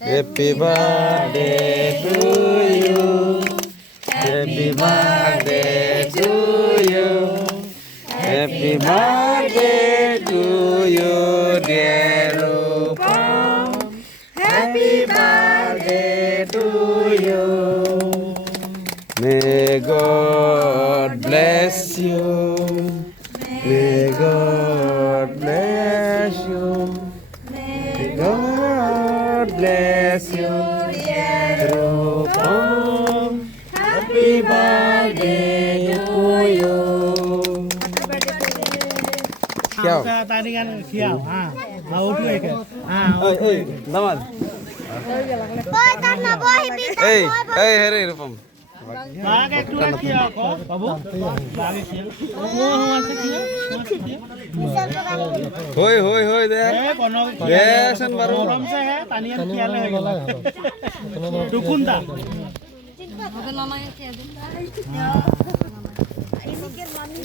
Happy birthday to you. Happy birthday to you. Happy birthday to you, dear Rupam. Happy birthday to you. May God bless you. May God bless you. May God bless you, dear Rupam. Happy birthday to you. Kiao. Tadi kan kiao. Mau tuh ya. Daman. Boy, karena boy bisa. Hei, Rupam. Bagai keluar kiao kok, babu. Bagai kiao. Hoi deh. Besan baru. Belum saya, tanian kiao lagi. Dukun tak? Ada namanya kiao. Ini kan mami.